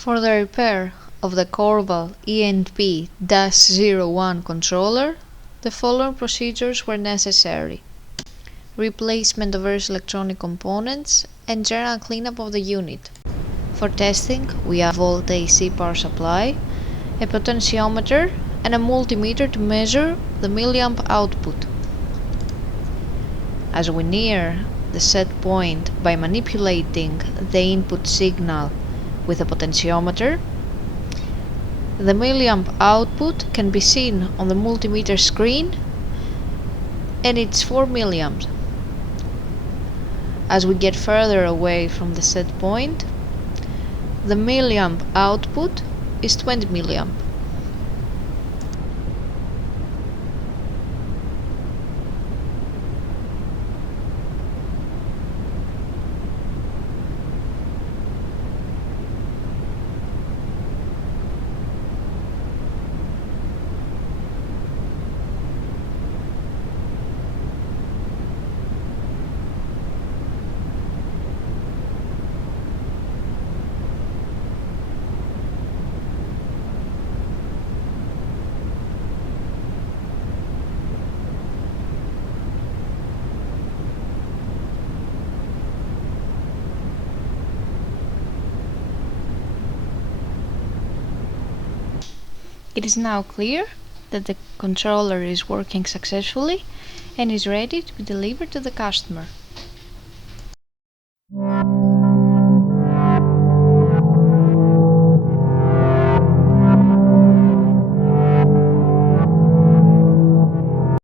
For the repair of the Korval E&P-01 controller, the following procedures were necessary: replacement of various electronic components and general cleanup of the unit. For testing, we have a volt AC power supply, a potentiometer and a multimeter to measure the milliamp output. As we near the set point by manipulating the input signal with a potentiometer, the milliamp output can be seen on the multimeter screen, and it's 4 milliamps. As we get further away from the set point, the milliamp output is 20 milliamp. It is now clear that the controller is working successfully and is ready to be delivered to the customer.